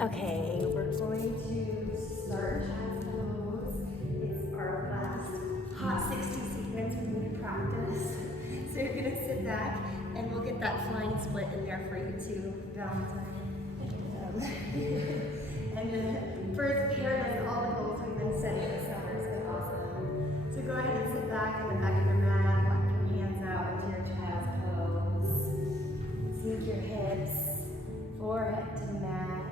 Okay, we're going to start child's pose. It's our last hot 60 sequence we need to practice. So you're gonna sit back and we'll get that flying split in there for you too, Valentine. And then first Peter does all the goals we've been setting this summer. It's been awesome. So go ahead and sit back on the back of your mat, walk your hands out into your child's pose. Sink your hips, forehead to the mat.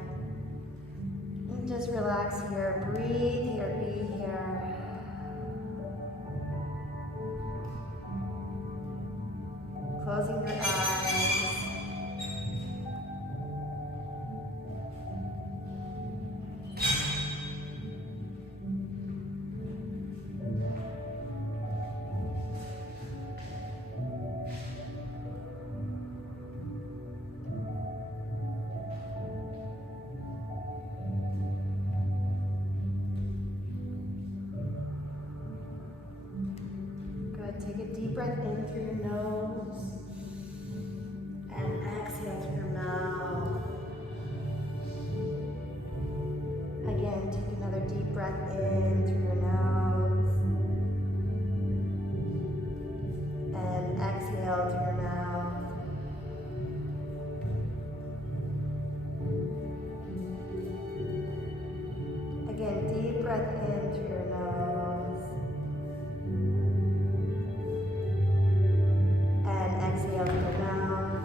And just relax here, breathe here, be here. Closing your eyes. Take a deep breath in through your nose and exhale through your mouth. Again, take another deep breath in through your nose and exhale through your mouth. Again, deep breath in through your nose. Exhale through your mouth.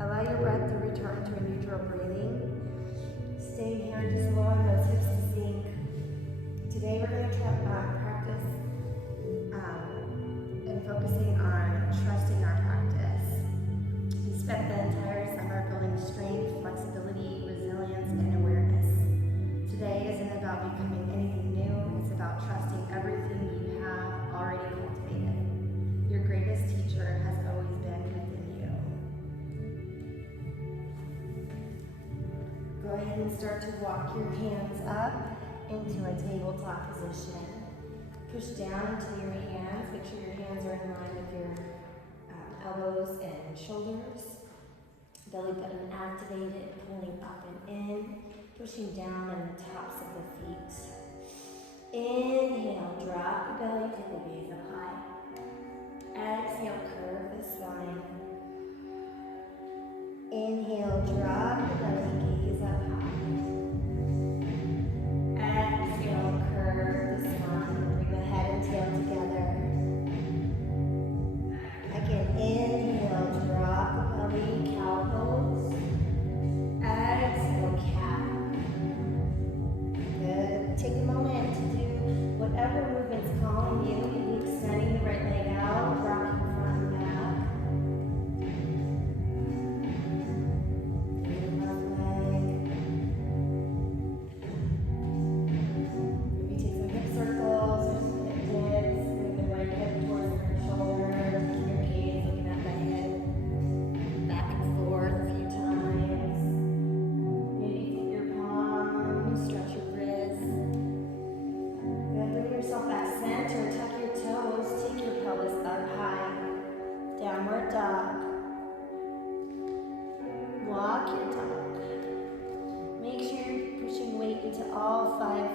Allow your breath to return to a neutral breathing. Stay here, just allowing those hips to sink. Today we're going to practice and focusing on trusting our practice. We spent the entire summer building strength, flexibility, resilience, and awareness. Today isn't about becoming anything new, it's about trusting everything you have already cultivated. Your greatest teacher has always been within you. Go ahead and start to walk your hands up into a tabletop position. Push down into your hands, make sure your hands are in line with your elbows and shoulders. Belly button activated, pulling up and in. Pushing down on the tops of the feet. Inhale, drop the belly, take the gaze up high. Exhale, curve the spine. Inhale, drop the belly, gaze up high. Exhale, curve the spine. Bring the head and tail together. Again, inhale, drop the belly, cow pose. Exhale, cat. Good. Take a moment to do whatever movement's calling you. Maybe extending the right leg out, rocking front and back. Left leg. Maybe take some hip circles or some hip dips. Bring the right hip towards your shoulder. Keep your gaze looking at the head. Back and forth a few times. Maybe keep your palms, stretch your wrists. Then bring yourself back center, tuck your toes, take your pelvis up high. Downward dog. Walk your dog. Make sure you're pushing weight into all 5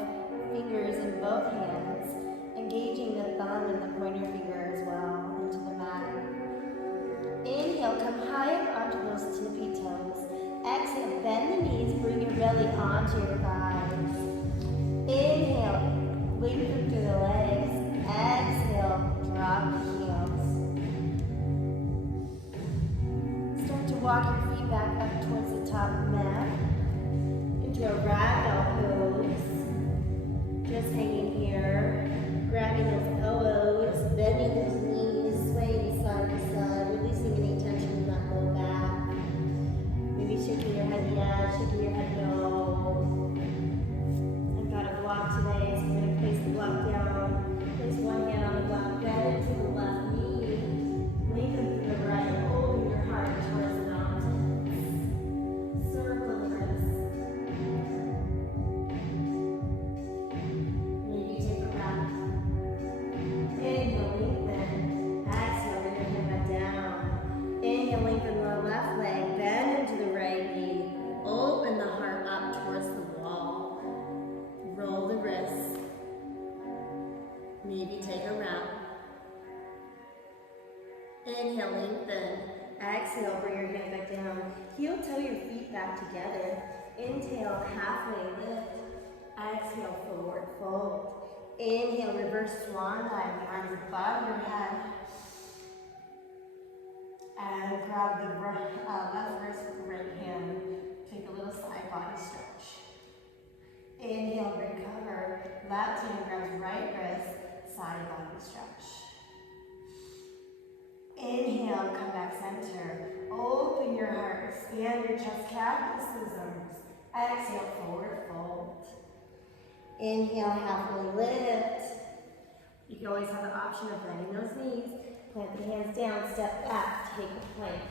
fingers in both hands, engaging the thumb and the pointer finger as well into the mat. Inhale, come high up onto those tippy toes. Exhale, bend the knees, bring your belly onto your thighs. Inhale, lengthen through the legs. Exhale, drop the heels. Start to walk your feet back up towards the top of the mat into a ragdoll pose. Just hanging here, grabbing those elbows, bending those knees, swaying side to side, releasing any tension in that low back. Maybe shaking your head yes, shaking your head no. I've got a block today, so I'm going to place the block down. Place one hand on the block, bend to the left knee, lengthen through the right, holding your heart towards the mountains. Circle the wrists. Maybe take a breath. Inhale, lengthen. lengthen. Exhale, bring your hands back down. Heel toe your feet back together. Inhale, halfway lift. Exhale, forward fold. Inhale, reverse swan dive. The arms above your head. And grab the left wrist with the right hand. Take a little side body stretch. Inhale, recover. Left hand grabs right wrist, side body stretch. Inhale, come back center. Open your heart, expand your chest cactus arms. Exhale, forward fold. Inhale, halfway lift. You can always have the option of bending those knees. Plant the hands down, step back, take a plank.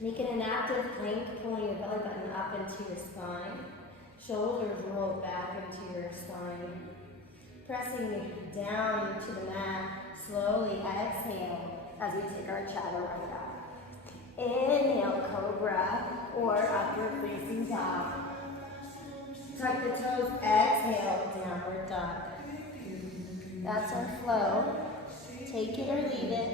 Make it an active plank, pulling your belly button up into your spine. Shoulders roll back into your spine. Pressing down to the mat, slowly exhale as we take our chaturanga. Inhale, cobra or upward facing dog. Tuck the toes, exhale, downward dog. That's our flow. Take it or leave it.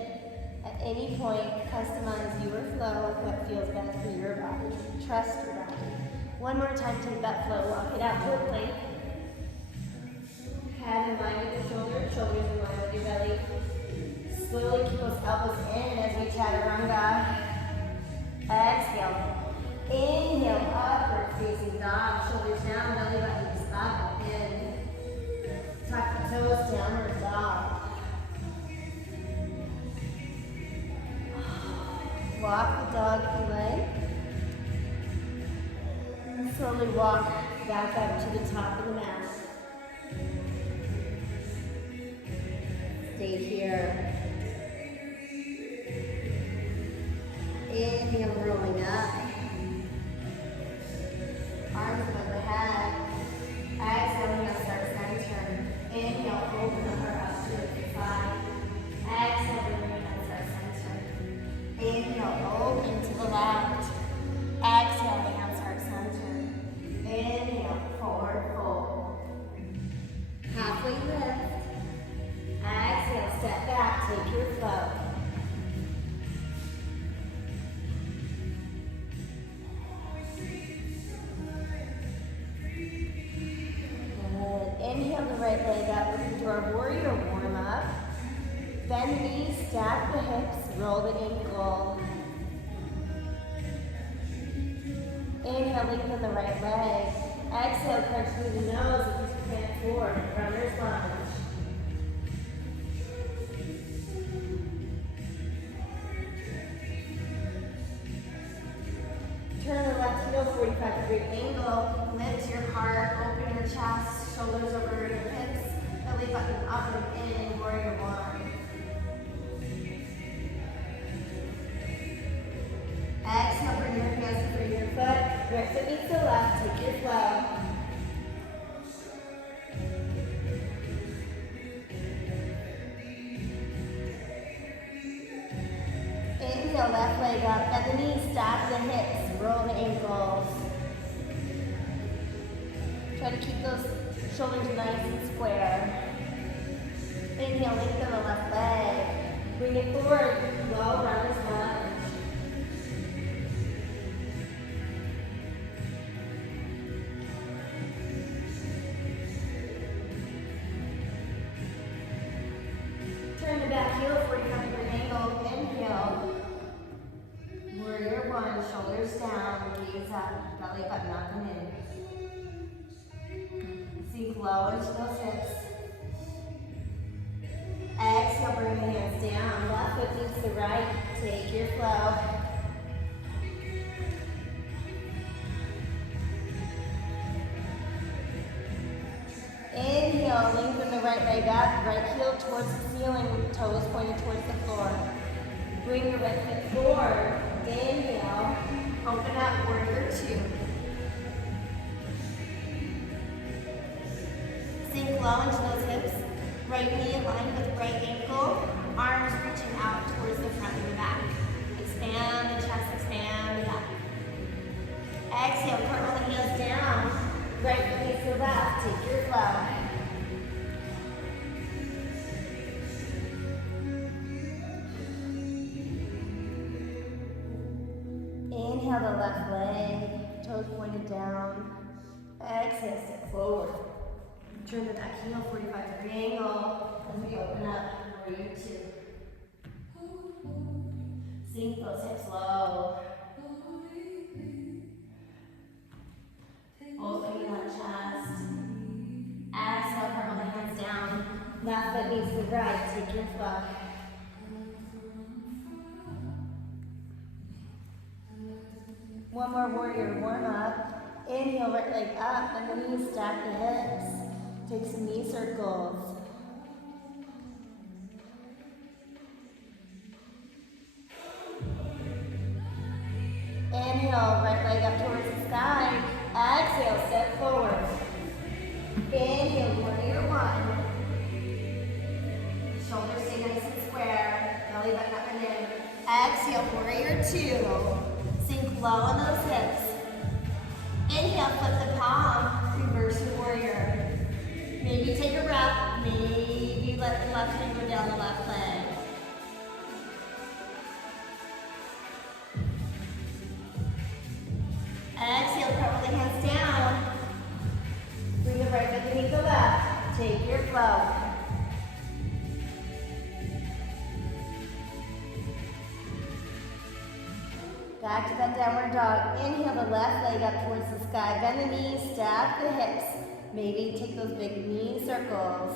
At any point, customize your flow, what feels best for your body. Trust your body. One more time, take that flow, walk it out to a plank. Head in line with the shoulders, shoulders in line with your belly. Slowly keep those elbows in as we chaturanga. Exhale. Inhale, upward facing dog, shoulders down, belly button is up and tuck the toes, downward dog. Walk the dog if you like. Slowly walk back up to the top of the mat. Stay here. Inhale, rolling up. Arms above the head. Exhale, now start center. Inhale, open the heart up to the side. Exhale, bring your hands start center. Inhale, open to the left. Exhale, hands start center. Inhale, forward fold. Halfway lift. Exhale, step back, take your flow. Inhale the right leg up. We're going to do our warrior warm up. Bend the knees, stack the hips, roll the ankle. Inhale, lengthen the right leg. Exhale, crunch through the nose as you plant forward. Runner's lunge. Turn the left heel 45-degree angle. Lift your heart, open your chest, shoulders over your hips, belly button up and in, warrior one. Exhale, bring your hands through your foot. Right foot meets the left, take your flow. Inhale, left leg up, bend the knees, stack the hips, roll the ankles. Try to keep those shoulders nice and square. Inhale, lengthen the left leg. Bring it forward, low runner's lunge. Turn the back heel, 45-degree angle. Inhale. Warrior one, shoulders down, gaze up, belly button up and in. Sink low into those hips. Exhale, bring the hands down. Left foot meets the right. Take your flow. Inhale, lengthen the right leg up. Right heel towards the ceiling, toes pointed towards the floor. Bring your right foot forward. Inhale, open up, warrior two. Sink low into those hips. Right knee aligned with right ankle. Arms reaching out towards the front and the back. Expand the chest, expand the back. Exhale, curl the heels down. Right foot meets the left. Take your flow. Inhale the left leg, toes pointed down. Exhale, step forward. Turn to that heel, 45-degree angle as we open up, warrior two. Sink those hips low. Opening that chest. Exhale, curl the hands down. Left foot meets the right, take your flow. One more warrior warm up. Inhale, right leg up, and then you stack the hips. Take some knee circles. Inhale, right leg up towards the sky. Exhale, step forward. Inhale, warrior one. Shoulders stay nice and square. Belly button up and in. Exhale, warrior two. Sink low in those hips. Inhale, flip the palm. Reverse your warrior. Maybe take a breath. Maybe let the left hand go down the left leg. Exhale, curl the hands down. Bring the right foot beneath the left. Take your flow. Back to that downward dog. Inhale the left leg up towards the sky. Bend the knees, stack the hips. Maybe take those big knee circles.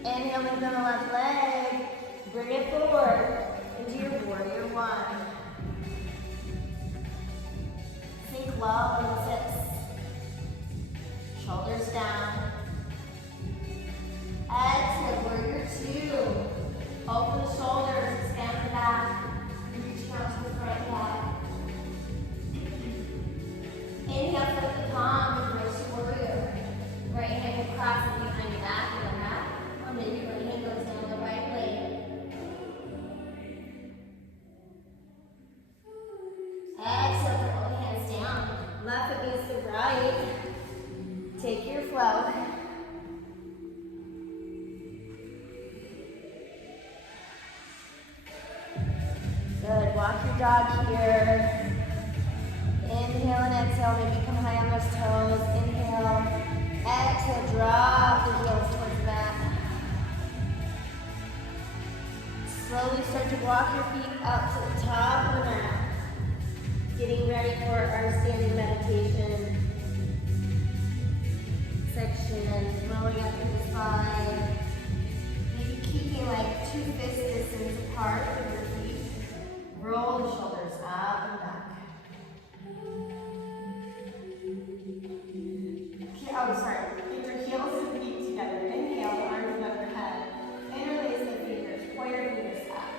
Inhale, lengthen the left leg. Bring it forward into your warrior one. Sink low in the hips. Shoulders down. Exhale, warrior two. Open the shoulders, expand the back. Reach down to the front leg. Inhale, flip the palm, reverse your warrior. Right hand will cross it behind your back or the mat. Or maybe right hand goes down the right leg. Exhale, curl the hands down. Left foot meets the right. Take your flow. Good. Walk your dog here. Inhale and exhale. Maybe come high on those toes. Inhale. Exhale. Drop the heels towards the mat. Slowly start to walk your feet up to the top of the mat. Getting ready for our standing meditation section. Rolling up through the spine. Maybe keeping like 2 fist distance apart with your feet. Roll the shoulders up and back. Oh, sorry. Get your heels and feet together. Inhale, arms above your head. Interlace the fingers. Point your fingers up.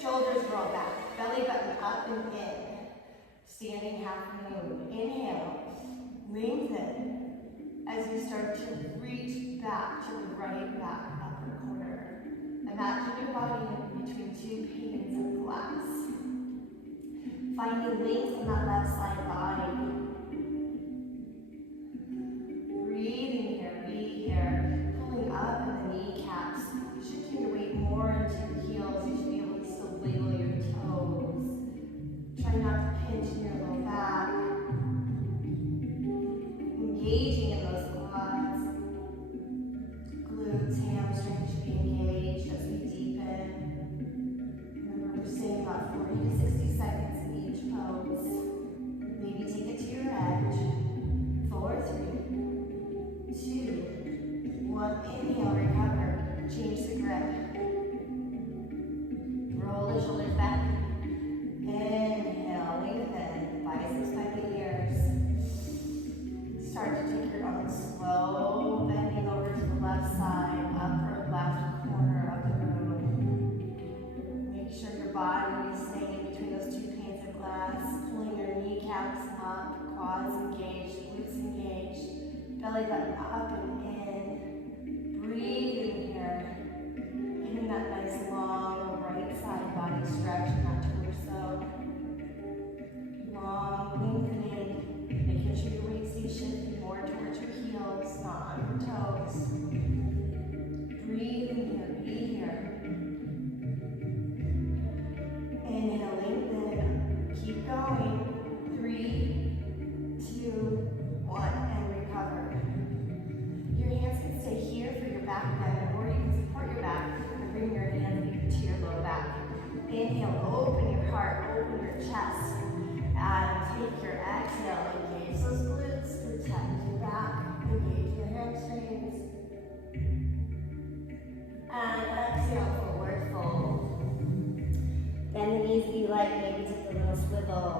Shoulders roll back. Belly button up and in. Standing half moon. Inhale. Lengthen as you start to reach back to the right back upper corner. Imagine your body between 2 panes of glass. Finding length in that left side body. Breathing here, be here. Pulling up in the kneecaps. Shifting your weight more into your heels. You should be able to still wiggle your toes. Try not to pinch in your low back. Engaging in those quads. Glutes, hamstrings should be engaged as we deepen. Remember, we're staying about 40 to 60 seconds in each pose. Maybe take it to your edge. 4, 3, 2, 1. Inhale, recover. Change the grip. Roll the shoulders back. Inhale, lengthen. Biceps by the ears. Start to take your own slow bending over to the left side, upper left corner of the room. Make sure your body is staying between those 2 panes of glass, pulling your kneecaps up, quads engaged, glutes engaged, belly button up and in. Breathing here. Getting that nice long right side body stretch in that torso. Long, lengthening, making sure your weight stays shifting more towards your heels, not on your toes. Breathing here, be here. Springs. And exhale, forward fold. Bend the knees if you like, maybe take a little swivel.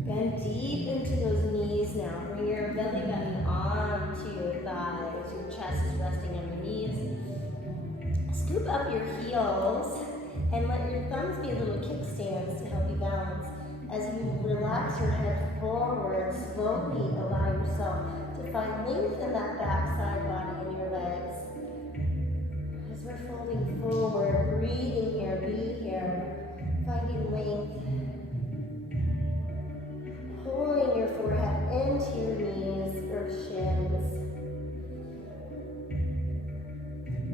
Bend deep into those knees now. Bring your belly button onto your thighs. Your chest is resting on your knees. Scoop up your heels and let your thumbs be little kickstands to help you balance. As you relax your head forward, slowly allow yourself to find length in that back side body and your legs. As we're folding forward, breathing here, be here, finding length. Pulling your forehead into your knees or shins.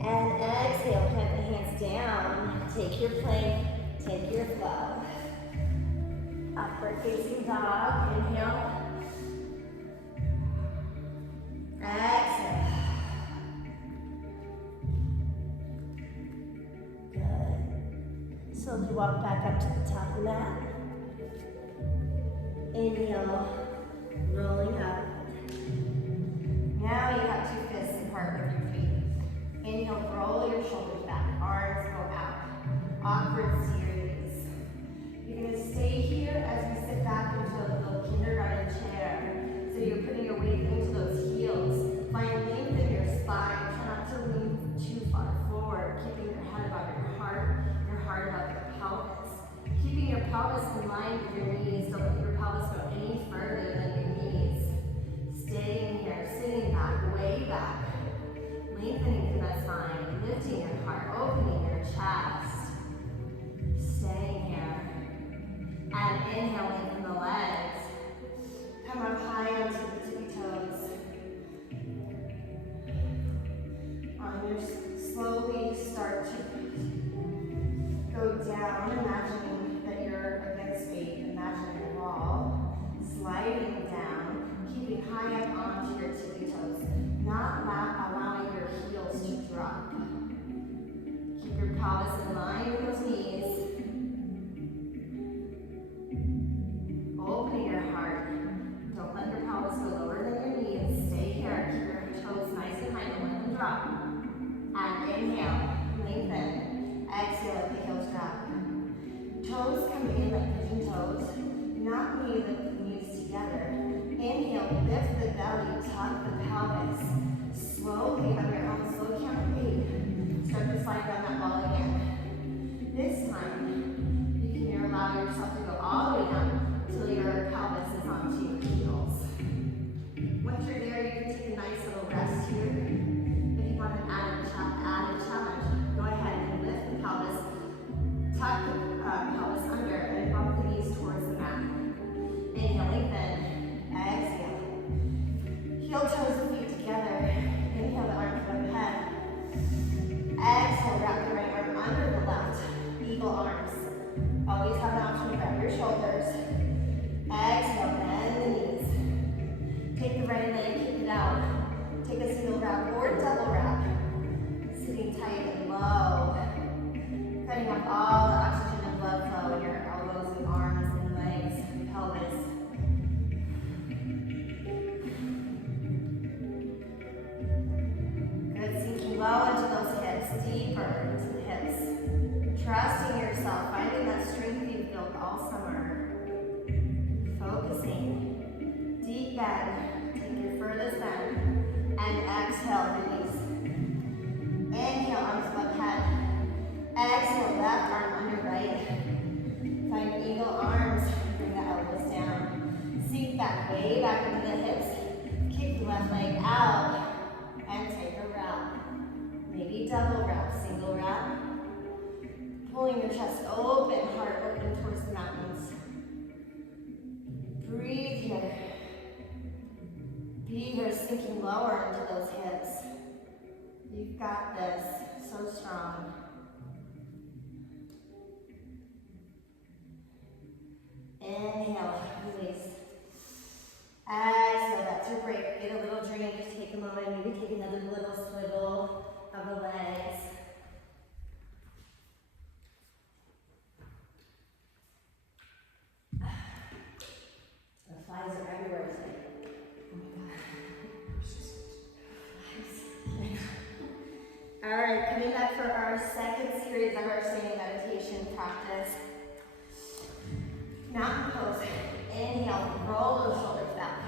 And exhale, plant the hands down. Take your plank, take your flow. Upward facing dog, inhale. Exhale. Good. Slowly walk back up to the top of the mat. Inhale, rolling up. Now you have two fists apart with your feet. Inhale, roll your shoulders back, arms go out. Awkward series. You're going to stay here as we sit back into a little kindergarten chair. So you're putting your weight into those heels. Find length in your spine. Try not to lean too far forward, keeping your head above your heart above your pelvis. Keeping your pelvis in line with your knees. Don't let your pelvis go any further than your knees. Staying here, sitting back, way back. Lengthening through that spine, lifting your heart, opening your chest. Staying here. And inhale, lengthen the legs. Come up high onto the tippy toes. Slowly start to go down, imagining that you're against an imaginary wall. Sliding down, keeping high up onto your tippy toes. Not allowing your heels to drop. Keep your pelvis in line with those knees. Opening your heart. Don't let your pelvis go lower than your knees. Stay here. Keep your toes nice and high. Don't let them drop. And inhale. Lengthen. Exhale, let the heels drop. Toes come in like pigeon toes. Not knee the knees together. Inhale, lift the belly, tuck the pelvis. Slowly on your own, slow count of 8. Start to slide down that ball again. This time, you can allow yourself to go all the way down until your pelvis is onto your heels. Once you're there, you can take a nice little rest here. If you want an added challenge, go ahead and lift the pelvis, tuck the pelvis under, and bump the knees towards the mat. Inhale, lengthen. Exhale. Heel toes and feet together. Inhale, the arms above head. Exhale, wrap the right arm under the left. Eagle arms. Always have an option to grab your shoulders. Exhale, bend the knees. Take the right leg, kick it out. Take a single wrap or double wrap. Sitting tight and low. Cutting off all the oxygen and blood flow in your elbows and arms and legs and pelvis. Good, sinking low into those hips, deeper into the hips. Trusting yourself, finding that strength you've built all summer. Focusing. Deep bend. Take your furthest bend. And exhale, release. Inhale, arms above head. Exhale, left arm under right. Find eagle arms. Bring the elbows down. Sink back, way back into the hips. Kick the left leg out. And take a wrap. Maybe double wrap, single wrap. Pulling your chest open, heart open towards the mountains. Breathe here. Be here, sinking lower into those hips. You've got this. So strong. Inhale, release. Exhale, that's your break. Get a little drink, take a moment, maybe take another little swivel of the legs. The thighs are All right, coming back for our second series of our standing meditation practice. Mountain pose. Inhale, roll those shoulders back.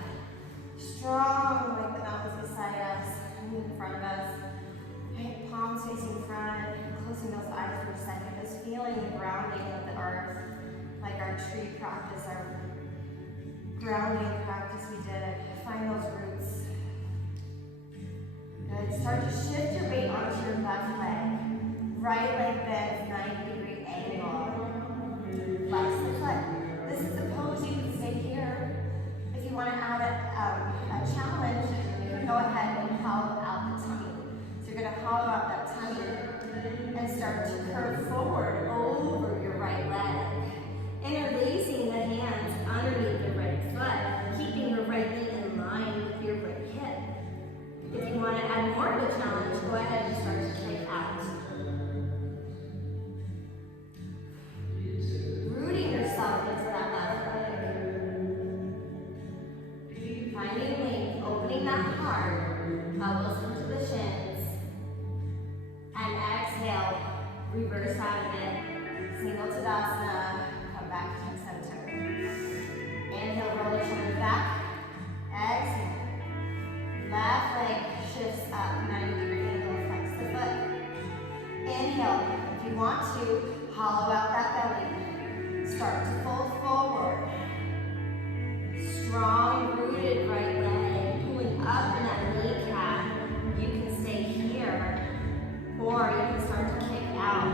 Strong like the mountains beside us and in front of us. Right, palms facing front, closing those eyes for a second. Just feeling the grounding of the earth, like our tree practice, our grounding practice we did. Find those roots. Good. Start to shift your weight onto your left leg. Right leg bends 90-degree angle. Flex the foot. This is the pose. You can stay here. If you want to add a challenge, you can go ahead and hollow out the tummy. So you're going to hollow out that tummy and start to curve forward over your right leg. Interlacing the hands underneath your right foot, keeping your right knee in line with your right hip. If you want to add more of a challenge, go ahead and start to kick out. Rooting yourself into that left leg. Finding length, opening that heart, elbows into the shins. And exhale, reverse out of it. Single Tadasana, come back to center. Inhale, roll the shoulders back. Exhale. Left leg shifts up, 90-degree angle, flex the foot. Inhale, if you want to, hollow out that belly. Start to fold forward. Strong, rooted right leg, pulling up in that kneecap. You can stay here, or you can start to kick out.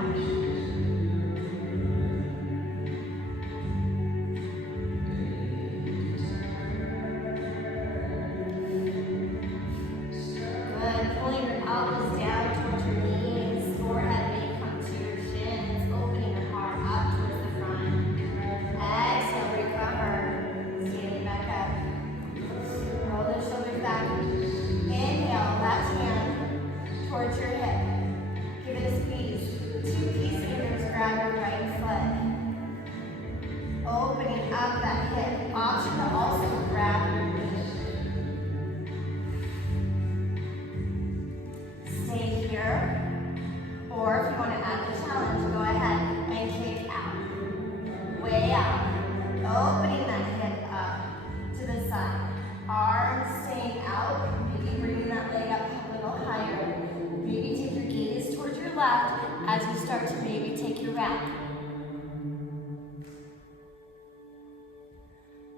As you start to maybe take your wrap.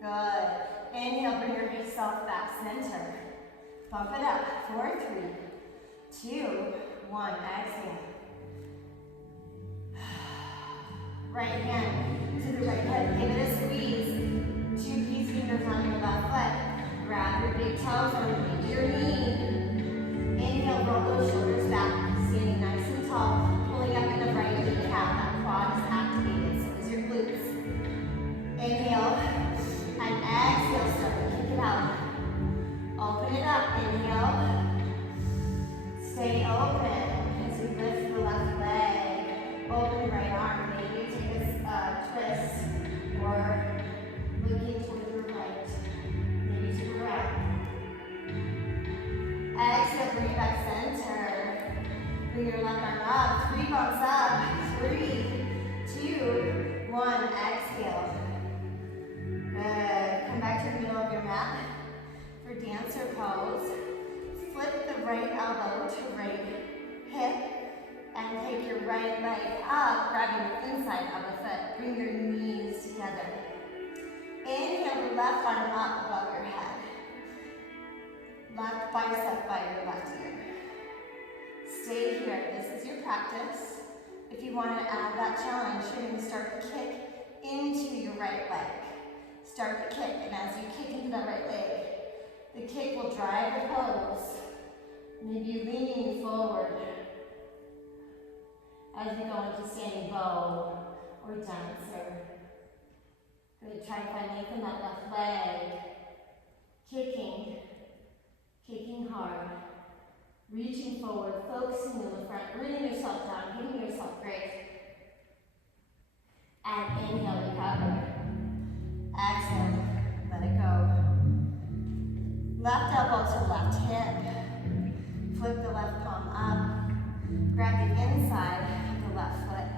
Good. Inhale, bring yourself back center. Bump it up. 4, 3, 2, 1. Exhale. Right hand to the right hip. Give it a squeeze. 2 peace fingers on your left foot. Grab your big toes underneath your knee. Inhale, roll those shoulders back. Standing nice and tall. Pulling up in the right kneecap, that quad is activated, so is your glutes. Inhale, and exhale, start to kick it out. Open it up, inhale. Stay open as you lift the left leg. Open right arm, maybe take a twist, or looking toward your right, maybe to the right. Exhale, bring it back center. Bring your left arm up, 3 bumps up, 3, 2, 1, exhale. Good, come back to the middle of your mat for dancer pose. Flip the right elbow to right hip and take your right leg up, grabbing the inside of the foot. Bring your knees together. Inhale the left arm up above your head. Left bicep by your left ear. Stay here. This is your practice. If you want to add that challenge, you're going to start to kick into your right leg. Start to kick, and as you kick into that right leg, the kick will drive the pose. Maybe leaning forward as we go into standing bow or dancer. Going to try and find length in that left leg. Kicking hard. Reaching forward, focusing on the front, rooting yourself down, giving yourself grace. And inhale, recover. Exhale, let it go. Left elbow to left hip. Flip the left palm up. Grab the inside of the left foot.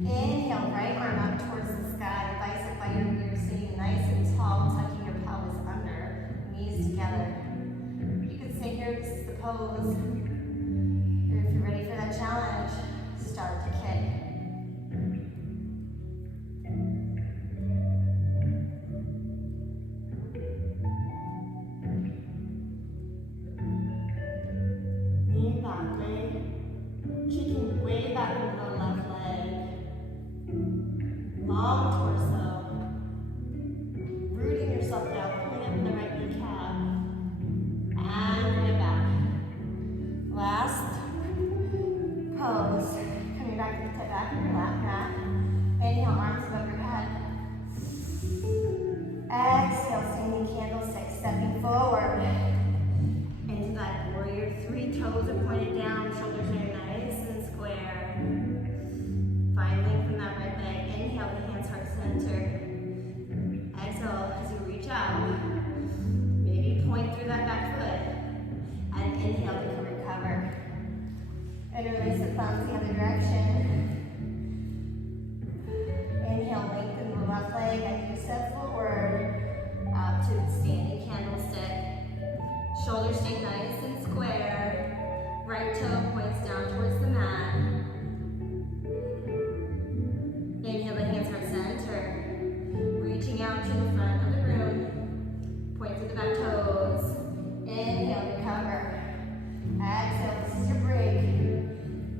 Inhale, right arm up towards the sky. Bicep by your ear, sitting nice and tall, tucking your pelvis under, knees together. You can stay here, this is the pose. Or if you're ready for that challenge, start to kick. Lean back, kicking way back into the left leg. Long torso. Rooting yourself down, pulling up in the right kneecap. And bring it back. Last pose. Coming back to the back of your lap mat. Inhale, arms above your head. Exhale, standing candlestick, stepping forward. Into that warrior three, toes are pointed down, shoulders are nice and square. Find length from that right leg. Inhale, the hands heart center. Exhale as you reach out. Maybe point through that back foot. And inhale to recover. And release the thumbs the other direction. Inhale, lengthen the left leg as you step forward. Up to the standing candlestick. Shoulders stay nice and square. Right toe points down towards the mat. Inhale, the hands heart center. Reaching out to the front of the room. Point to the back toes. Inhale, recover. Exhale, this is your break.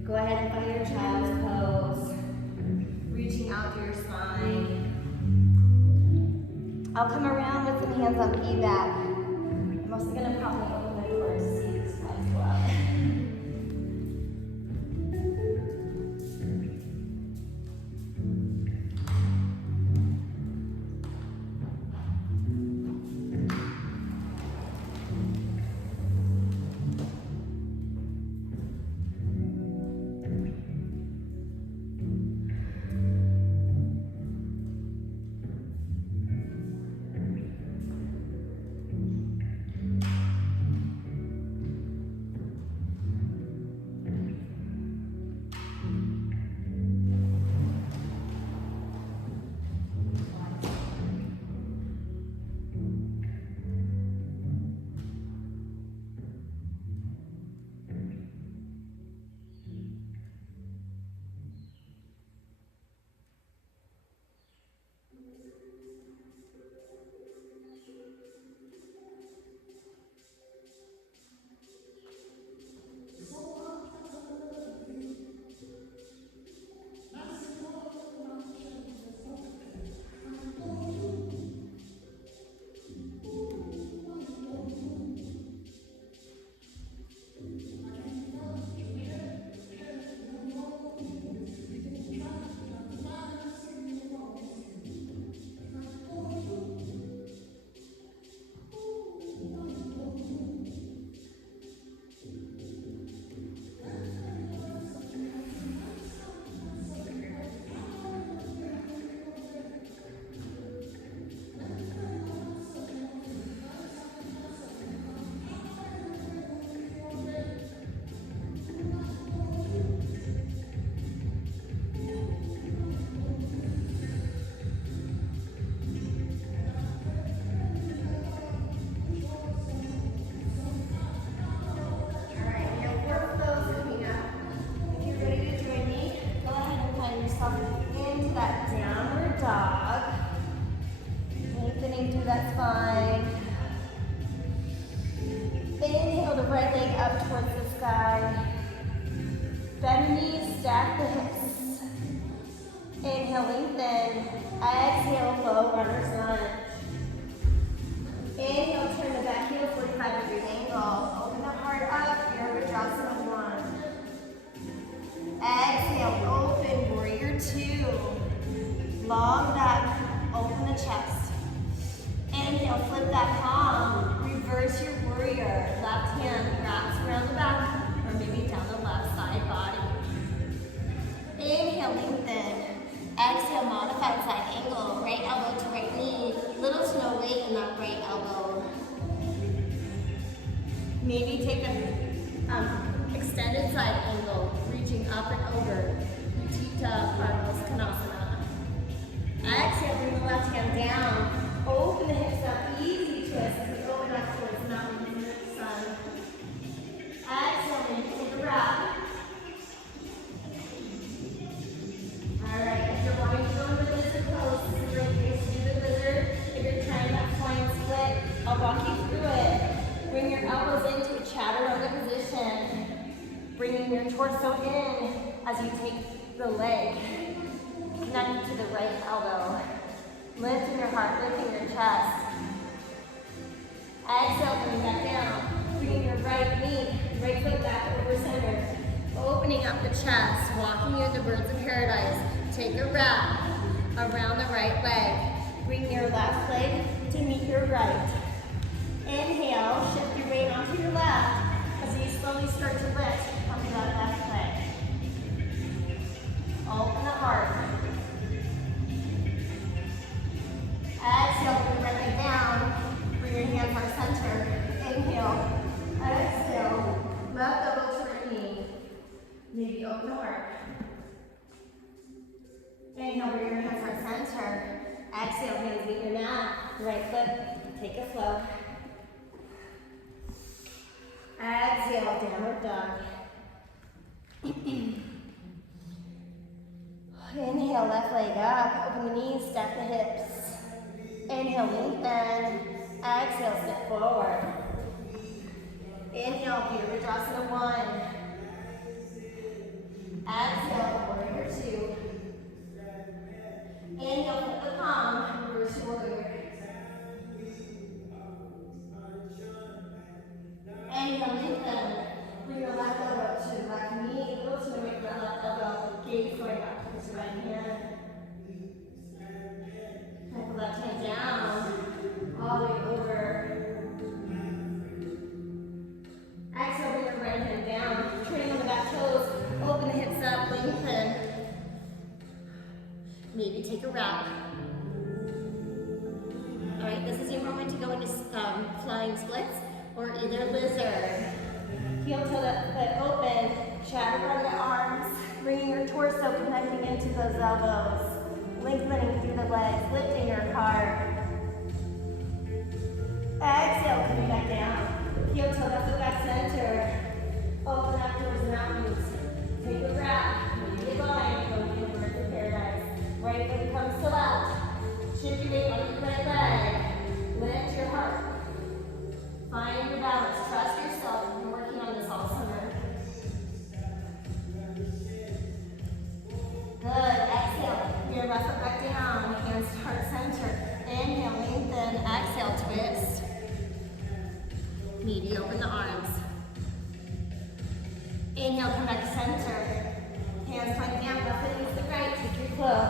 Go ahead and find your child's pose. Reaching out through your spine. I'll come around with some hands on feedback. I'm also going to probably open the door to see this as well. Into that downward dog. Lengthening through that spine. Inhale the right leg up towards the sky. Bend the knees, stack the hips. Inhale, lengthen. Exhale, low runner's lunge. Inhale, turn the back heel 45-degree angle. Open the heart up, Virabhadrasana 1. Exhale, open, warrior 2. Long back, open the chest. Inhale, flip that palm, reverse your warrior. Left hand wraps around the back, or maybe down the left side body. Inhale, lengthen. Exhale, modified side angle. Right elbow to right knee. Little to no weight in that right elbow. Maybe take a Extended side angle, reaching up and over. Utthita Padmasana. Exhale, bring the left hand down. Open the hips up, easy twist as we open up towards mountain sun. Exhale, maintain the breath. Alright, if you're wanting to go into the lizard pose, this is a great place to do the lizard. If you're trying that flying split, I'll walk you through it. Bring your elbows into a chaturanga position. Bringing your torso in as you take the leg. Connect to the right elbow. Lifting your heart, lifting your chest. Exhale, coming back down. Bringing your right knee, right foot back over center. Opening up the chest, walking you into birds of paradise. Take a wrap around the right leg. Bring your left leg to meet your right. Inhale, shift your weight onto your left as you slowly start to lift onto that left leg. Open the heart. Exhale, bring the right leg down. Bring your hands heart center. Inhale. Exhale. Left elbow to right knee. Maybe open the heart. Inhale, bring your hands heart center. Exhale, hands meet your mat. Right foot, take a flow. Exhale, downward dog. Inhale, left leg up. Open the knees, stack the hips. Inhale, lengthen. Exhale, step forward. Inhale, Virabhadrasana 1. Exhale, warrior 2. Inhale, flip the palm, reverse to warrior. Inhale, lengthen. Bring your left elbow to the left knee. Go to the right left elbow. Gaze going up towards the right hand. Put the left hand down. All the way over. Exhale, bring your right hand down. Turning on the back toes. Open the hips up, lengthen. Maybe take a wrap. Alright, this is your moment to go into flying splits or either lizard. Heel toe that foot open, chaturanga arms, bringing your torso connecting into those elbows, lengthening through the legs, lifting your heart. Exhale, coming back down. Heel toe that foot back center. Open up towards the mountains. Take a breath. Maybe a line, going into birds of paradise. Right foot comes to left. Shift your weight onto the right leg. Lift your heart. Find your balance. Trust yourself. You've been working on this all summer. Good. Exhale. Your left foot back down. Hands to heart center. Inhale, lengthen. Exhale, twist. Maybe open the arms. Inhale, come back to center. Hands point down. Left foot meets the right. Take your flow.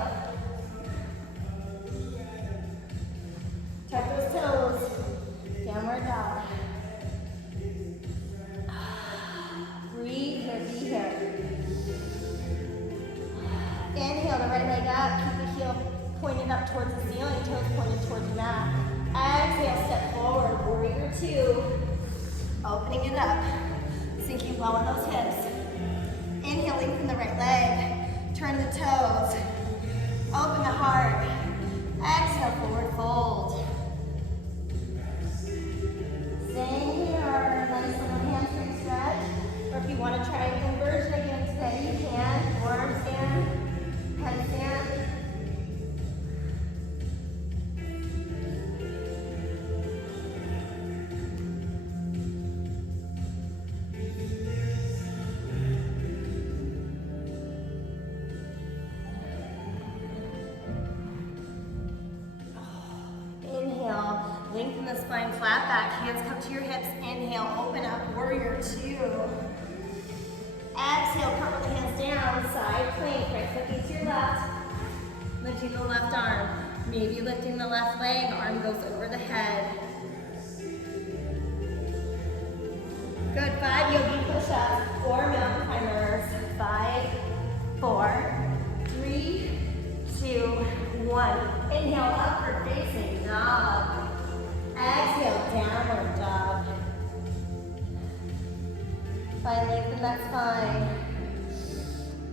Tuck those toes. Downward dog. Breathe here, be here. Inhale, the right leg up. Keep the heel pointed up towards the ceiling, toes pointed towards the mat. Exhale, step forward, warrior 2. Opening it up. Sinking low on those hips. Inhale, lengthen the right leg. Turn the toes. Open the heart. Exhale, forward fold. Staying here, nice little hamstring stretch. Or if you want to try inversion again today, you can. Forearm stand, headstand. Lengthen the spine, flat back, hands come to your hips. Inhale, open up, warrior 2. Exhale, curl the hands down, side plank, right foot meets your left. Lifting the left arm, maybe lifting the left leg, arm goes over the head. Good, 5 yogi push-ups, 4 mountain climbers. 5, 4, 3, 2, 1. Inhale, upward facing dog. Exhale, downward dog. Find length in that spine.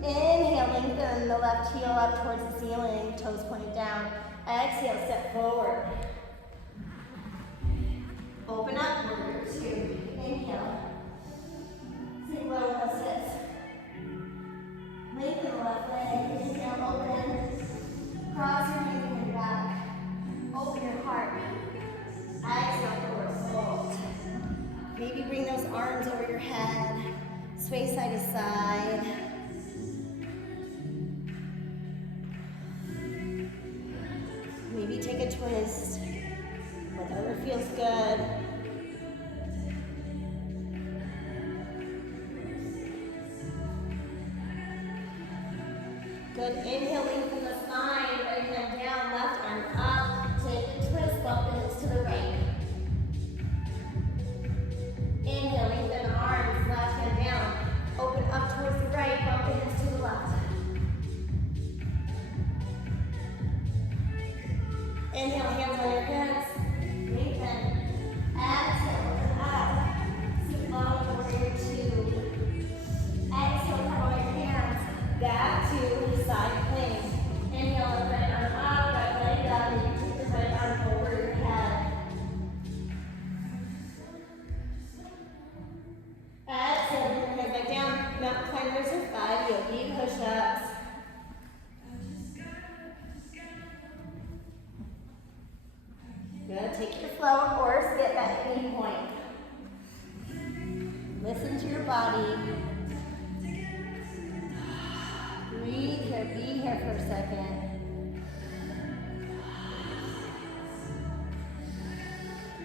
Inhale, lengthen the left heel up towards the ceiling, toes pointed down. Exhale, step forward. Open up, warrior two. Inhale. Sink low with those hips. Lengthen the left leg. Inhale, open. Cross your knees and your back. Open your heart. Exhale, forward fold. Maybe bring those arms over your head. Sway side to side. Maybe take a twist. Whatever feels good. Good. Inhale, lengthen the spine. Right hand down, left arm up. Take a twist, bump the hips to the right. Inhale, lengthen the arms, left hand down. Open up towards the right, bump the hips to the left. Inhale, hands on your hips. Lengthen. Exhale, open up. Sit long, warrior two. Exhale, come on your hands. Back to side plank. Inhale, lift right arm up, right leg up, and you take the right arm over your head. Exhale, bring your head back down. Mountain climbers or 5 yogi push-ups. Good. Take your flow or skip at any point. Listen to your body. Breathe here. Be here for a second.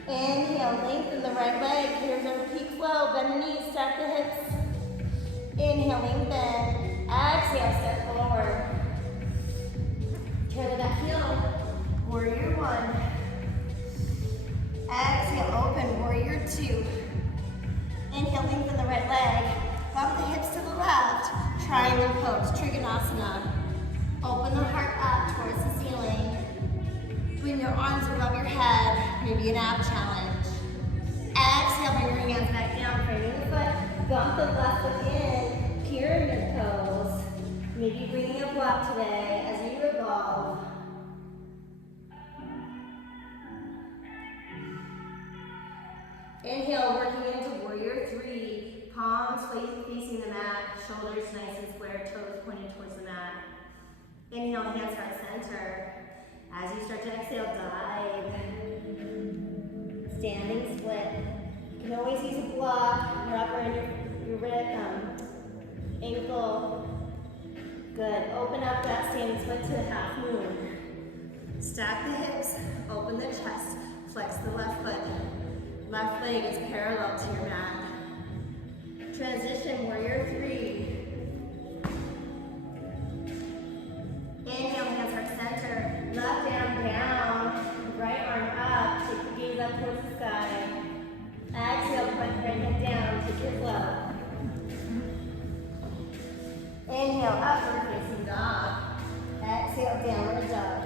Inhale, lengthen the right leg. Here's our peak flow. Bend the knees, stack the hips. Inhale, lengthen. Exhale, step forward. Turn the back heel. Warrior one. Exhale, open, warrior two. Inhale, lengthen the right leg. Bump the hips to the left. Triangle pose, Trikonasana. Open the heart up towards the ceiling. Bring your arms above your head, maybe an ab challenge. Exhale, bring your hands back down, framing the foot. Bump the left foot in, pyramid pose. Maybe bringing a block today as you evolve. Inhale, working into warrior three. Palms facing the mat, shoulders nice and square, toes pointing towards the mat. Inhale, hands heart center. As you start to exhale, dive. Standing split. You can always use a block, your upper and your ankle. Good. Open up that standing split to the half moon. Stack the hips, open the chest, flex the left foot. Left leg is parallel to your mat. Transition, warrior three. Inhale, hands heart center. Left arm down, right arm up. Take the gaze up towards the sky. Exhale, point right hand down. Take your flow. Inhale, upward facing dog. Exhale, downward dog.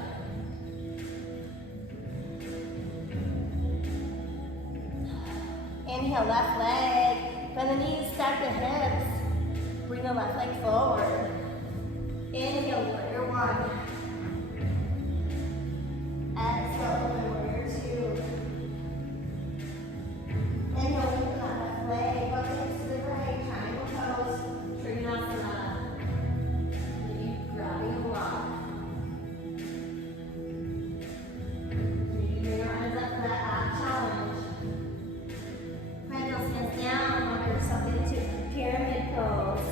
Inhale, left leg. Bend the knees, stack the hips. Bring the left leg forward. Inhale, warrior one. Exhale, open warrior two. Inhale, lengthen that left leg. Bump the hips to the right. Triangle pose. Trikonasana. Maybe grabbing a block. Maybe bring your arms up for that ab challenge. Plant those hands down. Walk yourself into pyramid pose.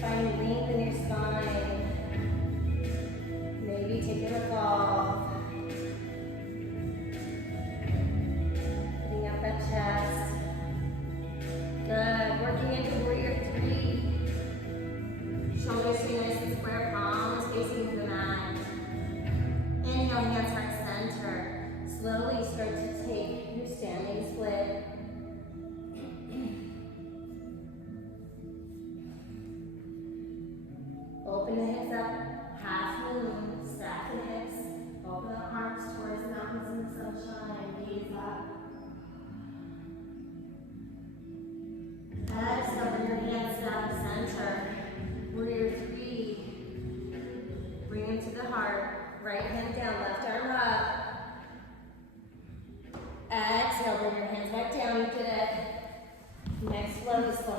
Find length in your spine. Maybe take a revolve.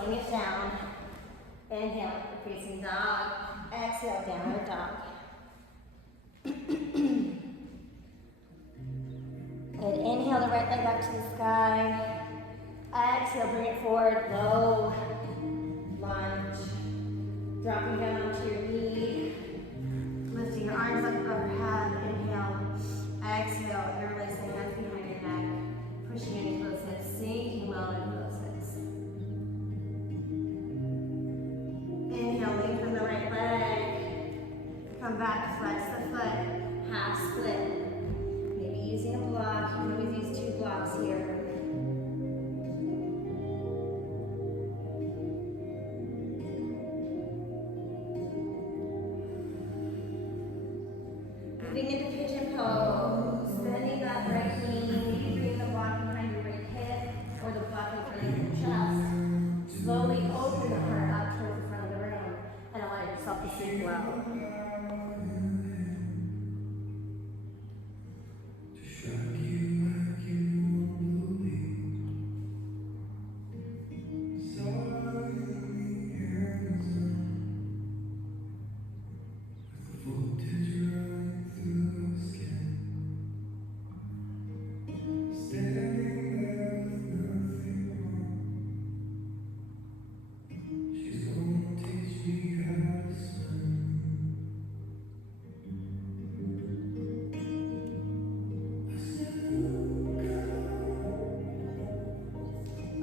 slowing it down. Inhale, facing dog. Exhale, downward dog. Good. Inhale the right leg up to the sky. Exhale, bring it forward, low lunge. Dropping down onto your knee. Lifting your arms up overhead. Inhale. Exhale, interlace the hands behind your neck. Pushing into those hips, sinking well into those hips. Inhale, lengthen the right leg. Come back, flex the foot, half split. Maybe using a block. You can always use 2 blocks here. Moving into pigeon pose, bending that right knee, bring the block behind your right hip, or the block in front of your chest. Slowly open the heart up towards the front of the room, and allow yourself to sink well.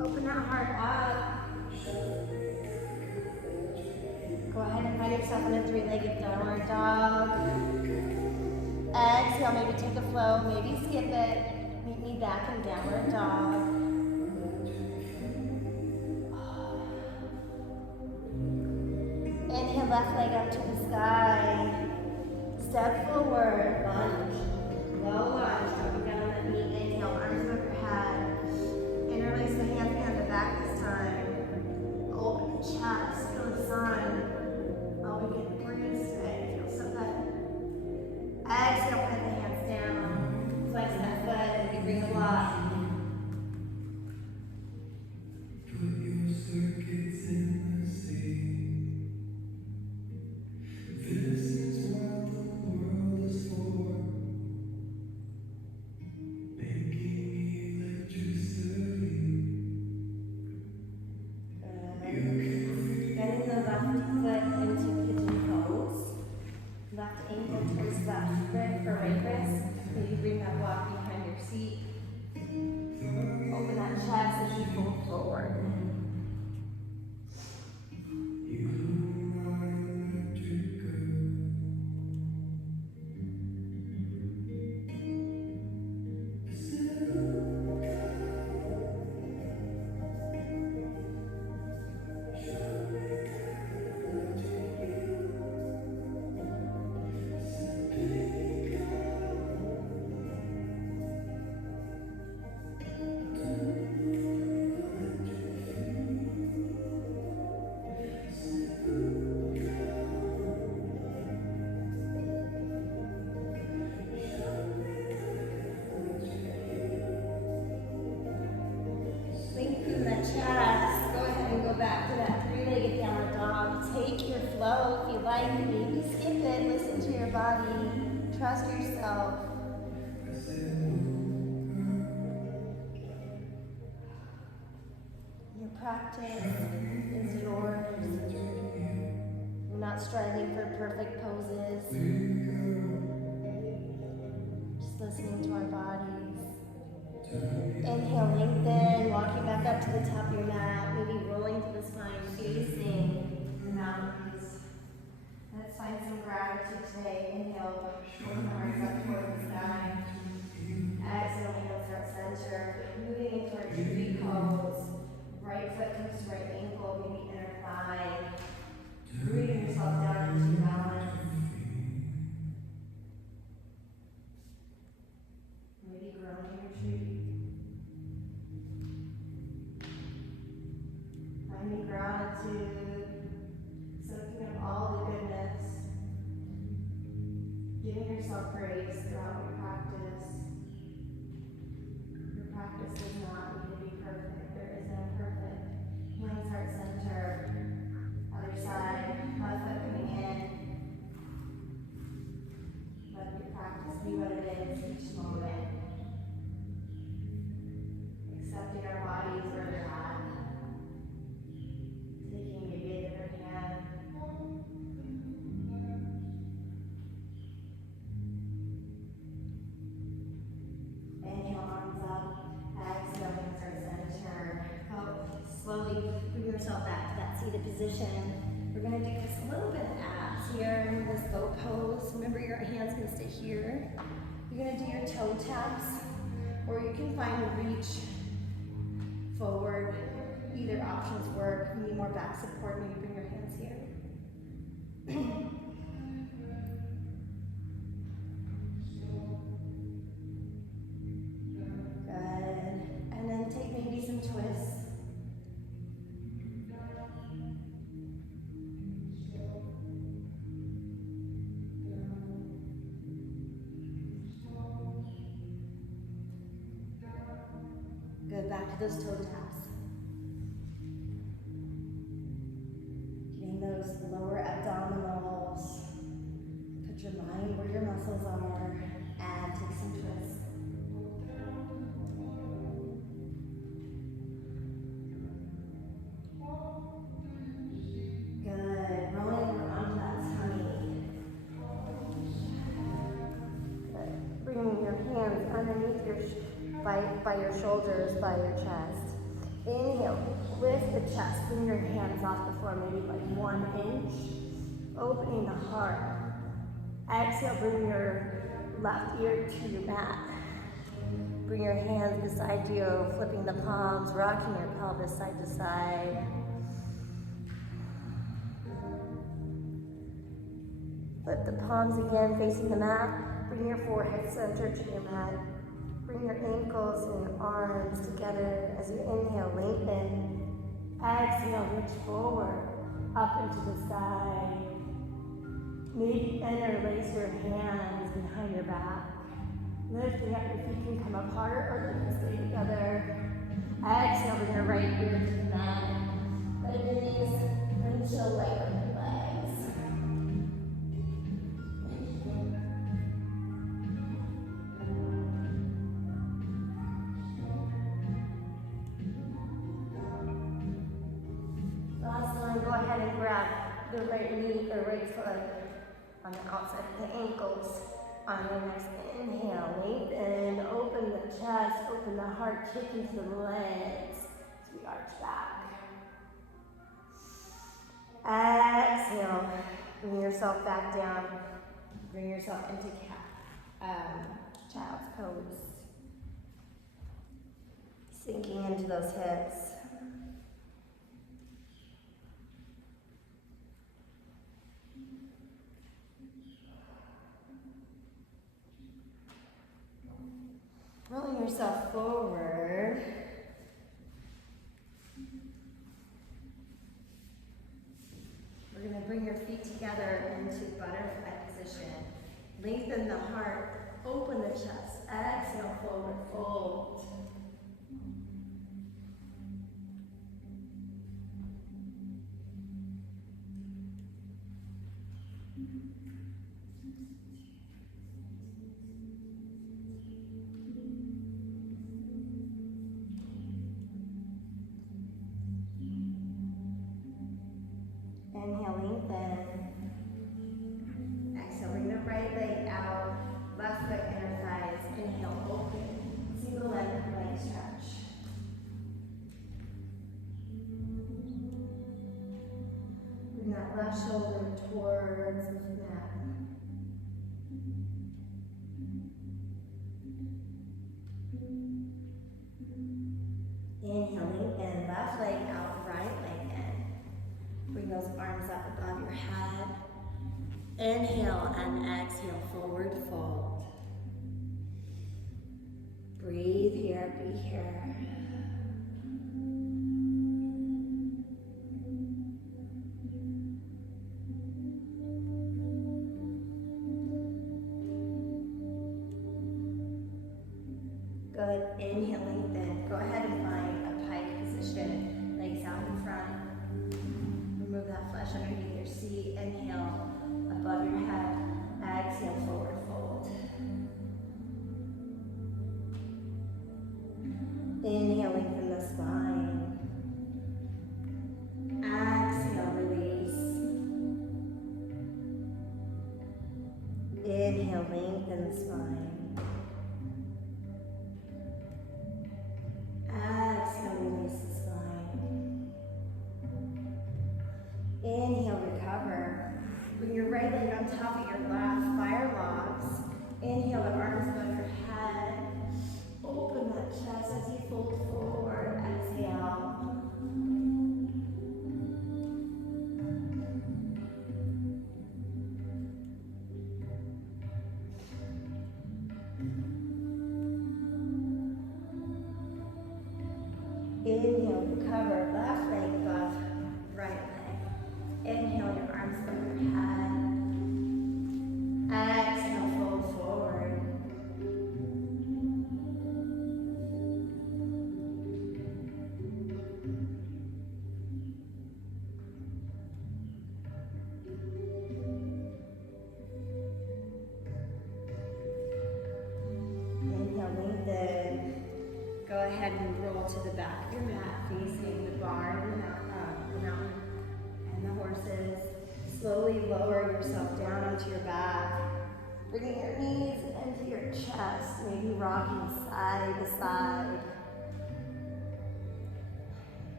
Open that heart up. Go ahead and find yourself in a 3-legged downward dog. Exhale, maybe take a flow, maybe skip it. Meet me back in downward dog. Inhale, left leg up to the sky. Step forward, lunge. Low lunge, dropping down on that knee. Inhale, arms above your head. Interlace the hands behind the back this time. Open the chest, feel the sun. Oh, we can breathe today. Feel so good. Exhale, put the hands down. Flex that foot and we bring the block. Put your circuits in the sea. This is what the world is for. Making electricity. Bending the left foot into pigeon pose. Left ankle towards left foot for right wrist. Maybe bring that block behind your seat. Open that chest as you fold forward. Lengthen the chest. Go ahead and go back to that 3-legged downward dog. Take your flow if you like. Maybe skip it. Listen to your body. Trust yourself. Your practice is yours. You're not striving for perfect poses. Just listening to our bodies. Inhale, lengthen, walking back up to the top of your mat, maybe rolling to the spine, facing the mountains. Let's find some gratitude today. Inhale, open the arms up towards the sky. Exhale, hands heart center. Moving into our tree pose. Right foot comes to right ankle, maybe inner thigh. Breathing yourself down into balance. Maybe grounding retreat. Finding gratitude, soaking up all the goodness, giving yourself grace throughout your practice. Your practice does not need to be perfect. There is no perfect. Hands, heart, center. yourself back to that seated position. We're gonna do just a little bit of abs here in this boat pose. Remember your hand's gonna stay here. You're gonna do your toe taps, or you can find a reach forward. Either options work. If you need more back support, maybe bring your hands here. Good. And then take maybe some twists. Good, back to those toe taps. Getting those lower abdominals. Put your mind where your muscles are and take some twists. Good, rolling around that tummy. Good, bringing your hands underneath your by your shoulders, by your chest. Inhale, lift the chest, bring your hands off the floor, maybe like 1 inch, opening the heart. Exhale, bring your left ear to your mat. Bring your hands beside you, flipping the palms, rocking your pelvis side to side. Flip the palms again, facing the mat. Bring your forehead center to your mat. Bring your ankles and your arms together as you inhale, lengthen. Exhale, reach forward, up into the sky. Maybe interlace your hands behind your back. Lifting up, your feet can come apart or they can stay together. Exhale, bring your right ear to the mat. Bend your knees, windshield light on your legs. Go ahead and grab the right knee or right foot on the outside of the ankles. On your next inhale, lengthen, open the chest, open the heart, kick into the legs as we arch back. Exhale, bring yourself back down. Bring yourself into child's pose. Sinking into those hips. Rolling yourself forward. We're going to bring your feet together into butterfly position. Lengthen the heart, open the chest. Exhale, forward fold. Inhale, lengthen. Exhale, bring the right leg out, left foot inner thighs. Inhale, open. Single leg stretch. Bring that left shoulder towards the mat. Inhale, lengthen. Left leg out, right leg in. Bring those arms up above your head. Inhale and exhale, forward fold. Breathe here, be here. Good, inhale, lengthen. Go ahead and find a pike position, legs out in front. Remove that flesh underneath your seat. Inhale, above your head. Exhale, forward fold. Inhale, lengthen the spine. Exhale, release. Inhale, lengthen the spine. Exhale, release the spine. Inhale, recover. Bring your right leg on top of your left, fire logs. Inhale, the arms above your head. Open that chest as you fold forward. Exhale. Inhale, recover, left leg above right leg. Inhale, your arms above your head. Exhale, fold forward. Inhale, lengthen. Go ahead and roll to the back of your mat, facing the barn, the mountain, and the horses. Slowly lower yourself down onto your back, bringing your knees into your chest, maybe rocking side to side.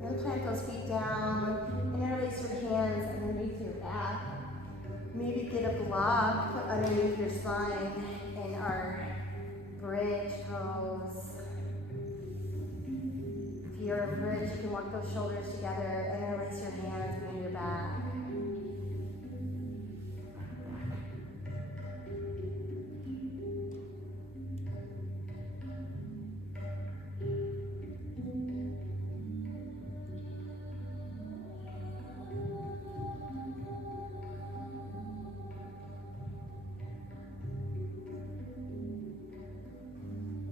Then plant those feet down, interlace your hands underneath your back. Maybe get a block put underneath your spine in our bridge pose. If you're a bridge, you can walk those shoulders together, interlace your hands behind your back.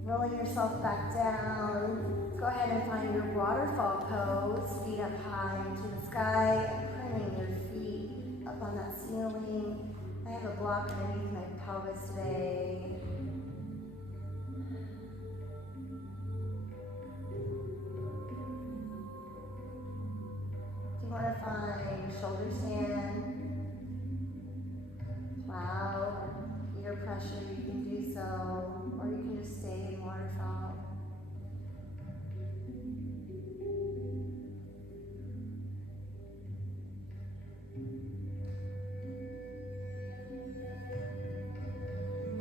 Rolling yourself back down. Go ahead and find your waterfall pose. Feet up high into the sky and printing your feet up on that ceiling. I have a block underneath my pelvis today. Do you want to find shoulder stand, plow, ear pressure? You can do so, or you can just stay in waterfall.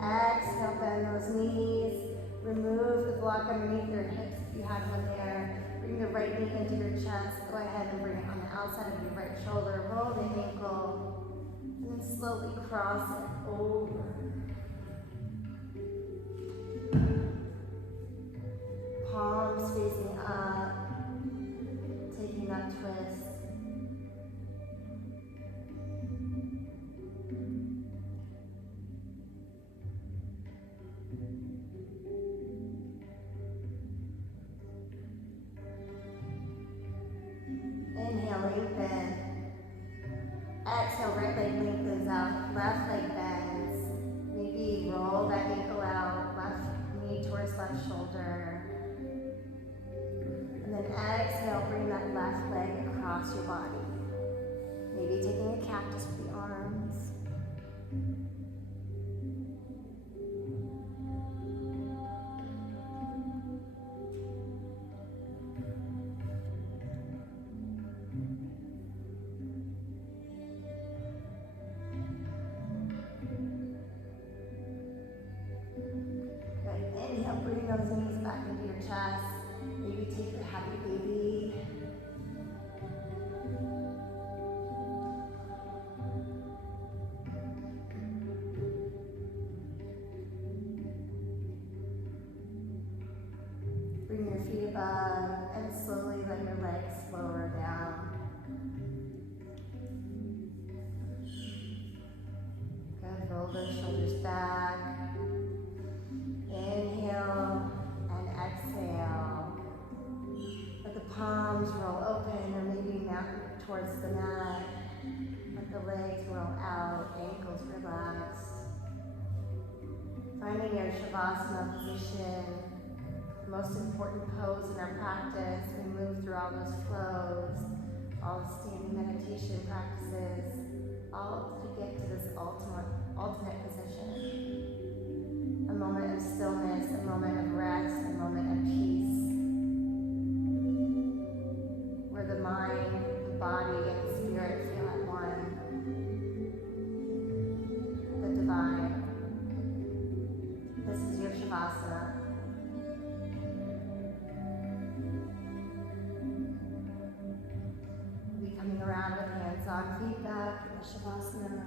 Exhale, bend those knees. Remove the block underneath your hips if you had one there. Bring the right knee into your chest. Go ahead and bring it on the outside of your right shoulder. Roll the ankle. And then slowly cross it over. Palms facing up. Taking that twist. Inhale, lengthen. Exhale, right leg lengthens out, left leg bends. Maybe roll that ankle out, left knee towards left shoulder. And then exhale, bring that left leg across your body. Maybe taking a cactus with the arms. Inhale, bring those knees back into your chest. Maybe take your happy baby. Bring your feet above and slowly let your legs lower down. Good, roll those shoulders back. Inhale and exhale. Let the palms roll open or maybe mount towards the mat. Let the legs roll out, ankles relaxed. Finding your Shavasana position, the most important pose in our practice. We move through all those flows, all the standing meditation practices, all to get to this ultimate position. A moment of stillness, a moment of rest, a moment of peace. Shavasana.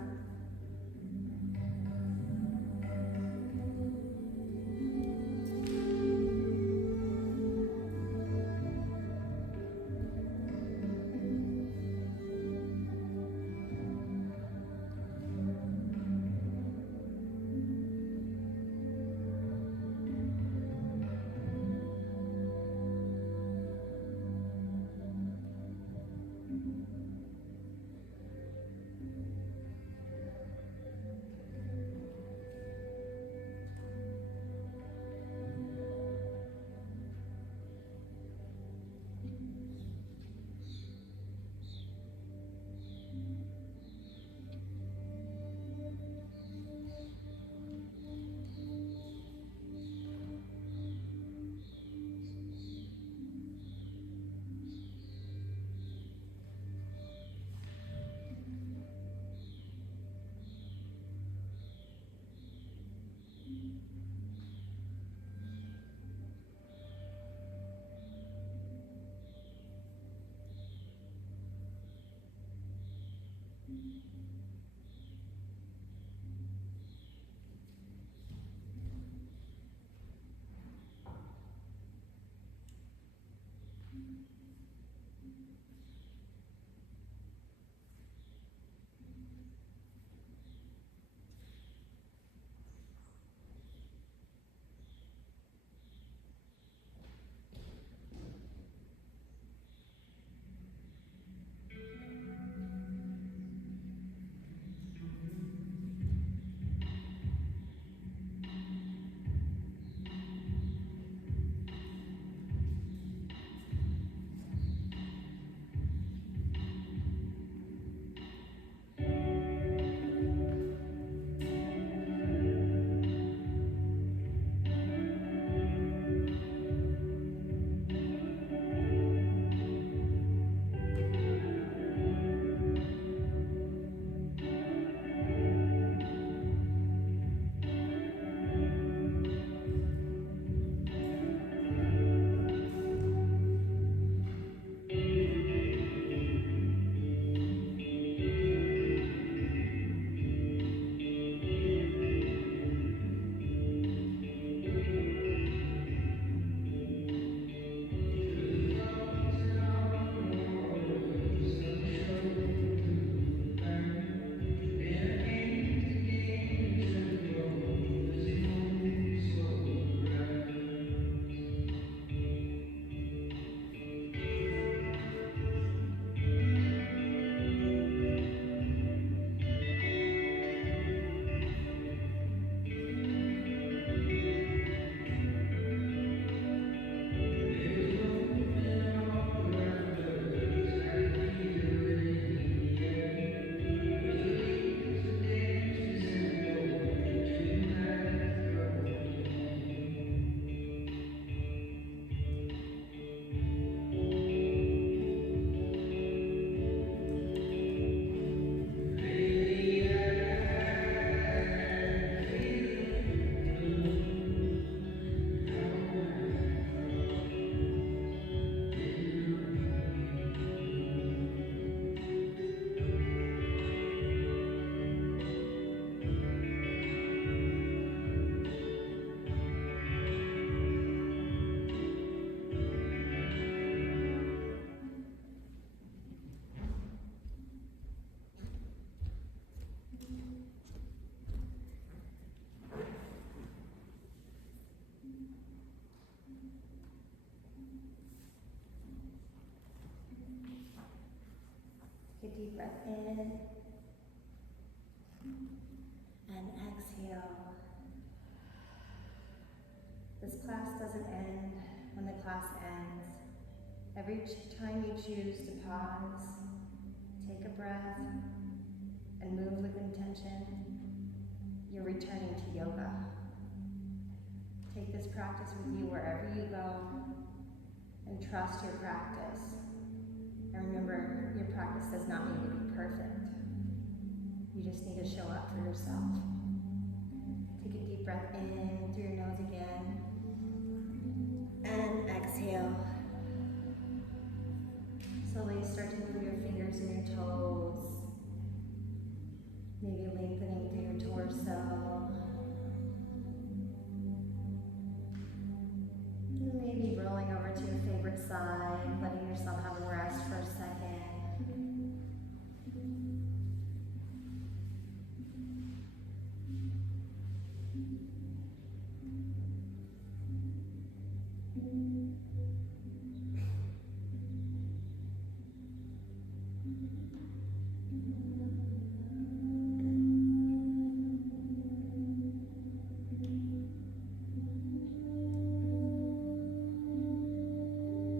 Take a deep breath in and exhale. This class doesn't end when the class ends. Every time you choose to pause, take a breath, and move with intention, you're returning to yoga. Take this practice with you wherever you go, and trust your practice. And remember, your practice does not need to be perfect. You just need to show up for yourself. Take a deep breath in through your nose again, and exhale. Slowly start to move your fingers and your toes. side, letting yourself have a rest for a second.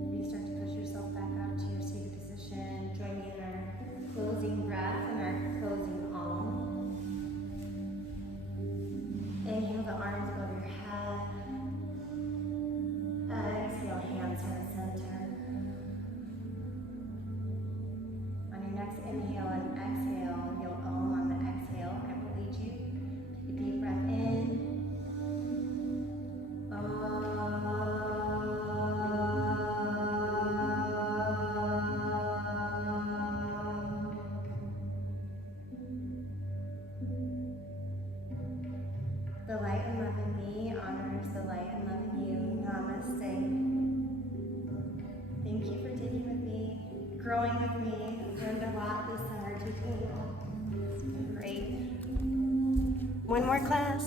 Maybe start to push yourself back out to your seated position. Join me in our closing breath and our closing om. Inhale the arms above your head. Exhale, hands in the center. On your next inhale and exhale, you'll om on the exhale. I will lead you. Take a deep breath in. The light and love in me honors the light and love in you. Namaste. Thank you for taking with me, growing with me. I've learned a lot this summer teaching you all. It's been great. One more class.